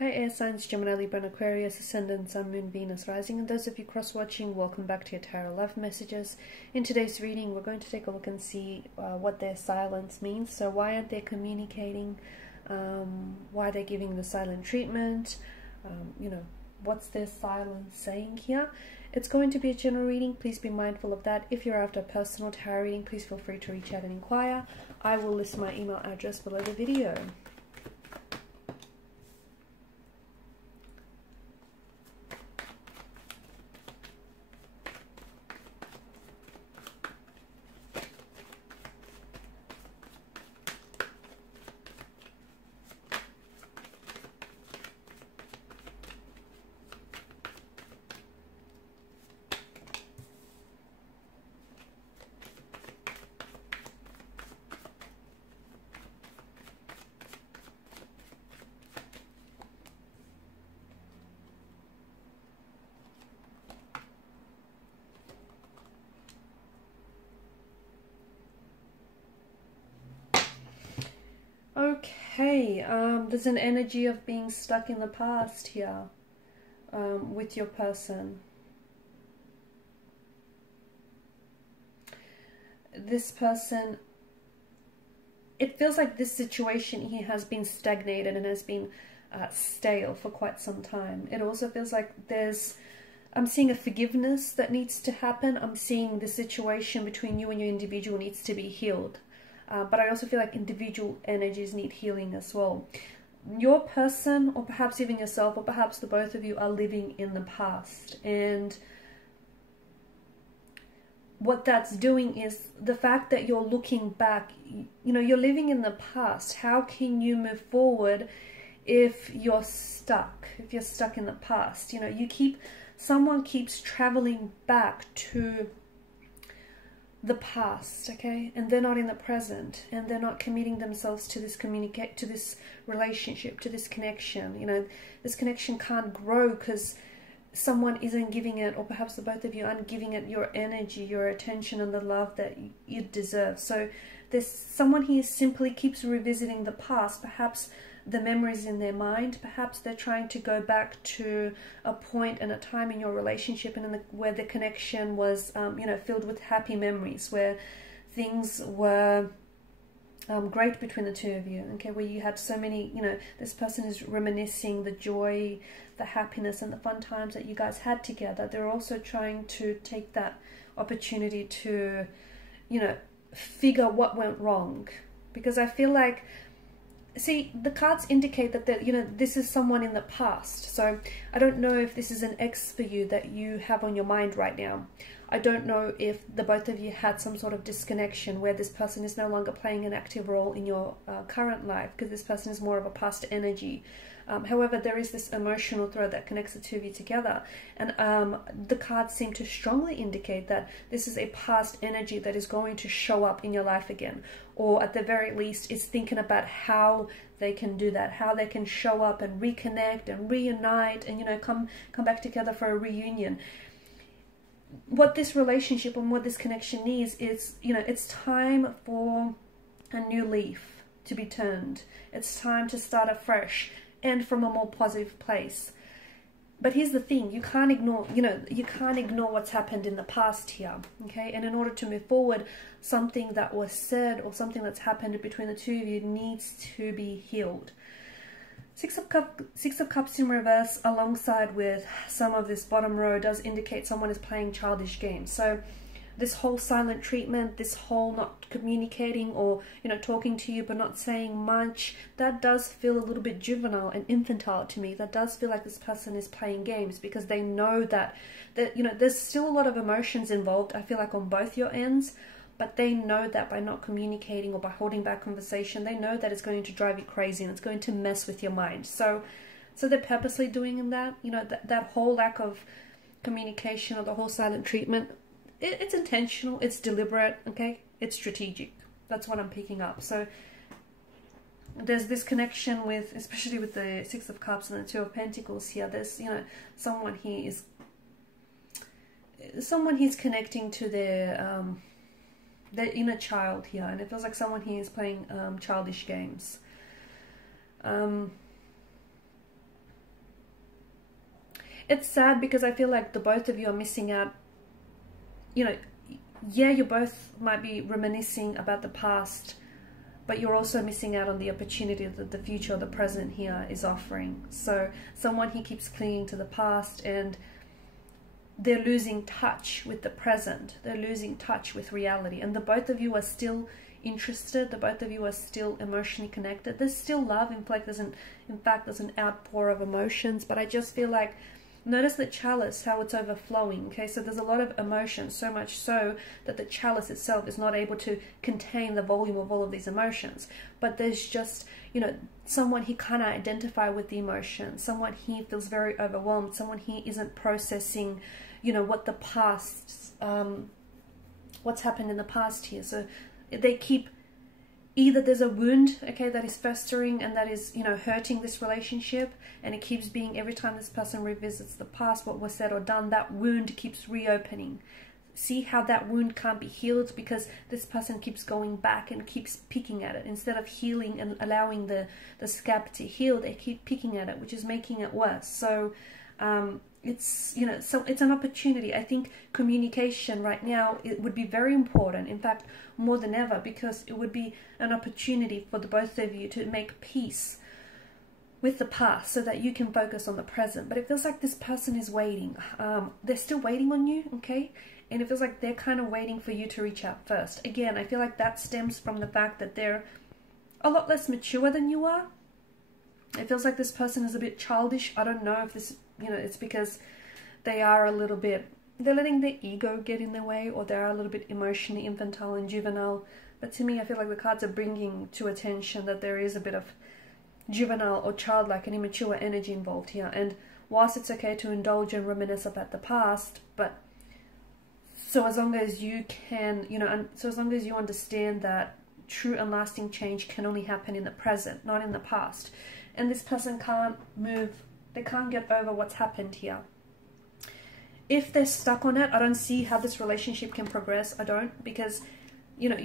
Hi air signs, Gemini, Libra and Aquarius, Ascendant, Sun, Moon, Venus, Rising, and those of you cross-watching, welcome back to your Tarot Love Messages. In today's reading, we're going to take a look and see what their silence means. So why aren't they communicating? Why they're giving the silent treatment? What's their silence saying here? It's going to be a general reading. Please be mindful of that. If you're after a personal tarot reading, please feel free to reach out and inquire. I will list my email address below the video. Okay, there's an energy of being stuck in the past here with your person. This person, it feels like this situation here has been stagnated and has been stale for quite some time. It also feels like I'm seeing a forgiveness that needs to happen. I'm seeing the situation between you and your individual needs to be healed. But I also feel like individual energies need healing as well. Your person, or perhaps even yourself, or perhaps the both of you, are living in the past. And what that's doing is the fact that you're looking back, you're living in the past. How can you move forward if you're stuck? If you're stuck in the past, someone keeps traveling back to the past, okay, and they're not in the present, and they're not committing themselves to this relationship, to this connection. This connection can't grow because someone isn't giving it, or perhaps the both of you aren't giving it your energy, your attention, and the love that you deserve. So there's someone here simply keeps revisiting the past, perhaps the memories in their mind. Perhaps they're trying to go back to a point and a time in your relationship and where the connection was, filled with happy memories, where things were great between the two of you, okay, where you had so many, this person is reminiscing the joy, the happiness, and the fun times that you guys had together. They're also trying to take that opportunity to, figure what went wrong, because I feel like, see, the cards indicate that this is someone in the past. So I don't know if this is an ex for you that you have on your mind right now. I don't know if the both of you had some sort of disconnection where this person is no longer playing an active role in your current life, because this person is more of a past energy. However, there is this emotional thread that connects the two of you together. And the cards seem to strongly indicate that this is a past energy that is going to show up in your life again. Or at the very least, is thinking about how they can do that, how they can show up and reconnect and reunite and, come back together for a reunion. What this relationship and what this connection needs is, it's time for a new leaf to be turned. It's time to start afresh and from a more positive place. But here's the thing, you can't ignore what's happened in the past here, okay? And in order to move forward, something that was said or something that's happened between the two of you needs to be healed. Six of Cups in reverse alongside with some of this bottom row does indicate someone is playing childish games. So this whole silent treatment, this whole not communicating or, talking to you but not saying much, that does feel a little bit juvenile and infantile to me. That does feel like this person is playing games because they know that there's still a lot of emotions involved, I feel like, on both your ends, but they know that by not communicating or by holding back conversation, they know that it's going to drive you crazy and it's going to mess with your mind. So they're purposely doing that, that whole lack of communication or the whole silent treatment. It's intentional, it's deliberate, okay? It's strategic. That's what I'm picking up. So there's this connection with, especially with the Six of Cups and the Two of Pentacles here, there's, someone he's connecting to their inner child here, and it feels like someone here is playing childish games. it's sad because I feel like the both of you are missing out. You know, yeah, you both might be reminiscing about the past, but you're also missing out on the opportunity that the future or the present here is offering. So someone he keeps clinging to the past, and they're losing touch with the present. They're losing touch with reality. And the both of you are still interested. The both of you are still emotionally connected. There's still love. In fact, there's an outpour of emotions. But I just feel like, notice the chalice, how it's overflowing. Okay, so there's a lot of emotion, so much so that the chalice itself is not able to contain the volume of all of these emotions. But there's just, you know, someone he can't identify with the emotion. Someone he feels very overwhelmed. Someone he isn't processing, you know, what the past, what's happened in the past here. So they keep, either there's a wound, okay, that is festering and that is, you know, hurting this relationship, and it keeps being, every time this person revisits the past, what was said or done, that wound keeps reopening. See how that wound can't be healed because this person keeps going back and keeps picking at it. Instead of healing and allowing the scab to heal, they keep picking at it, which is making it worse. So it's, you know, so it's an opportunity. I think communication right now, it would be very important, in fact more than ever, because it would be an opportunity for the both of you to make peace with the past so that you can focus on the present. But it feels like this person is waiting. They're still waiting on you, okay? And it feels like they're kind of waiting for you to reach out first. Again, I feel like that stems from the fact that they're a lot less mature than you are. It feels like this person is a bit childish. I don't know if this, you know, it's because they are a little bit, they're letting their ego get in their way, or they're a little bit emotionally infantile and juvenile. But to me, I feel like the cards are bringing to attention that there is a bit of juvenile or childlike and immature energy involved here. And whilst it's okay to indulge and reminisce about the past, but so as long as you can, you know, and so as long as you understand that true and lasting change can only happen in the present, not in the past. And this person can't move, they can't get over what's happened here. If they're stuck on it, I don't see how this relationship can progress. I don't, because, you know,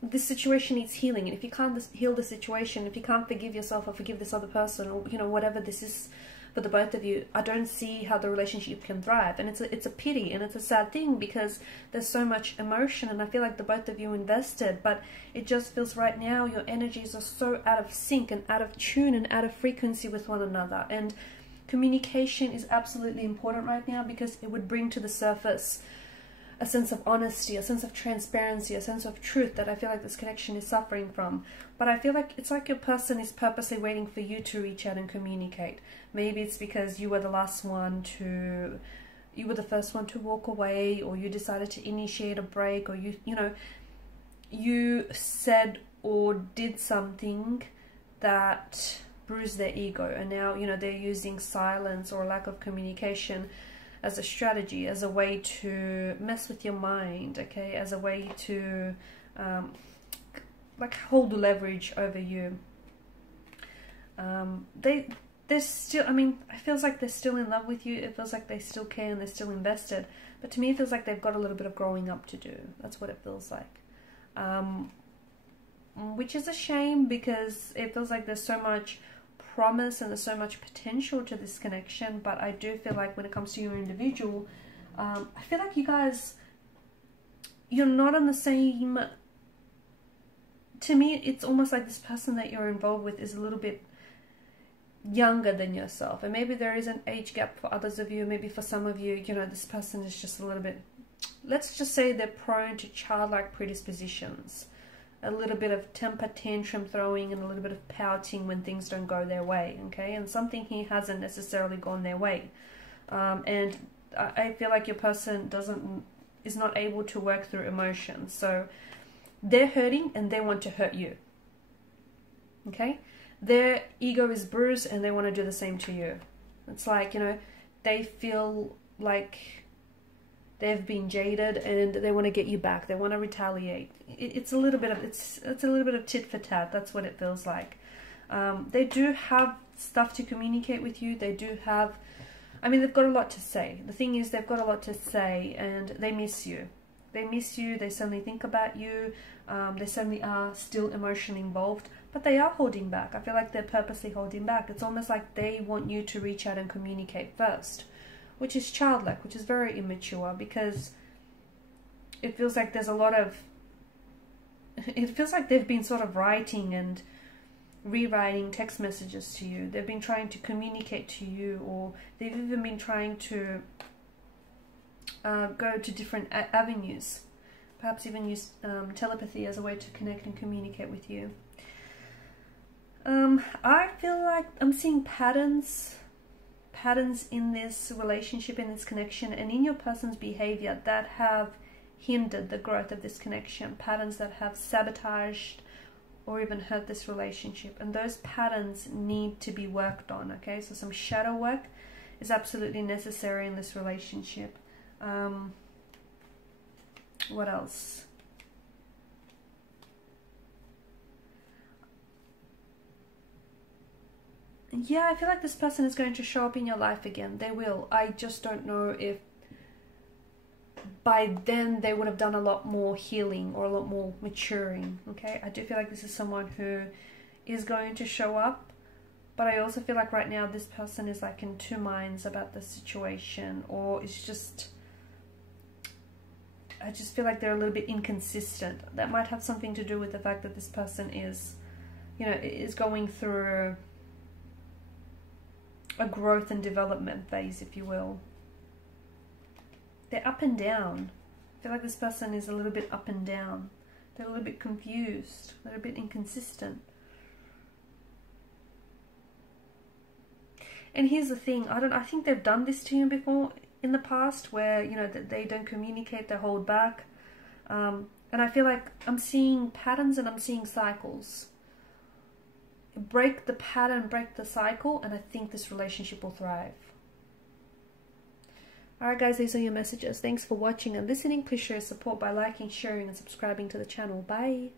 this situation needs healing. And if you can't heal the situation, if you can't forgive yourself or forgive this other person, or, you know, whatever this is for the both of you, I don't see how the relationship can thrive. And it's a pity, and it's a sad thing, because there's so much emotion, and I feel like the both of you invested, but it just feels right now your energies are so out of sync and out of tune and out of frequency with one another. And communication is absolutely important right now, because it would bring to the surface a sense of honesty, a sense of transparency, a sense of truth that I feel like this connection is suffering from. But I feel like it's like your person is purposely waiting for you to reach out and communicate. Maybe it's because you were the last one to, you were the first one to walk away, or you decided to initiate a break, or you know, you said or did something that bruised their ego, and now, you know, they're using silence or lack of communication as a strategy, as a way to mess with your mind, okay, as a way to like hold the leverage over you. They're still, I mean, it feels like they're still in love with you. It feels like they still care and they're still invested. But to me, it feels like they've got a little bit of growing up to do. That's what it feels like. Which is a shame, because it feels like there's so much promise and there's so much potential to this connection. But I do feel like when it comes to your individual, I feel like you guys, you're not on the same, to me, it's almost like this person that you're involved with is a little bit younger than yourself. And maybe there is an age gap for others of you. Maybe for some of you, you know, this person is just a little bit, let's just say they're prone to childlike predispositions. A little bit of temper tantrum throwing and a little bit of pouting when things don't go their way, okay? And something here hasn't necessarily gone their way. And I feel like your person is not able to work through emotions. So they're hurting and they want to hurt you, okay? Their ego is bruised and they want to do the same to you. It's like, you know, they feel like they've been jaded and they want to get you back. They want to retaliate. It's a little bit of it's a little bit of tit for tat. That's what it feels like. They do have stuff to communicate with you. They do have, I mean, they've got a lot to say. The thing is, they've got a lot to say, and they miss you. They miss you. They certainly think about you. They certainly are still emotionally involved, but they are holding back. I feel like they're purposely holding back. It's almost like they want you to reach out and communicate first. which is childlike, which is very immature, because it feels like there's a lot of, it feels like they've been sort of writing and rewriting text messages to you. They've been trying to communicate to you, or they've even been trying to go to different avenues, perhaps even use telepathy as a way to connect and communicate with you. I feel like I'm seeing patterns in this relationship, in this connection, and in your person's behavior that have hindered the growth of this connection, patterns that have sabotaged or even hurt this relationship, and those patterns need to be worked on. Okay, so some shadow work is absolutely necessary in this relationship. What else? Yeah, I feel like this person is going to show up in your life again. They will. I just don't know if by then they would have done a lot more healing or a lot more maturing. Okay, I do feel like this is someone who is going to show up, but I also feel like right now this person is like in two minds about the situation, or it's just, I just feel like they're a little bit inconsistent. That might have something to do with the fact that this person is, you know, is going through a growth and development phase, if you will. They're up and down. I feel like this person is a little bit up and down. They're a little bit confused. They're a bit inconsistent. And here's the thing. I think they've done this to you before in the past, where, you know, that they don't communicate, they hold back. And I feel like I'm seeing patterns and I'm seeing cycles. Break the pattern, break the cycle, and I think this relationship will thrive. Alright guys, these are your messages. Thanks for watching and listening. Please show your support by liking, sharing and subscribing to the channel. Bye.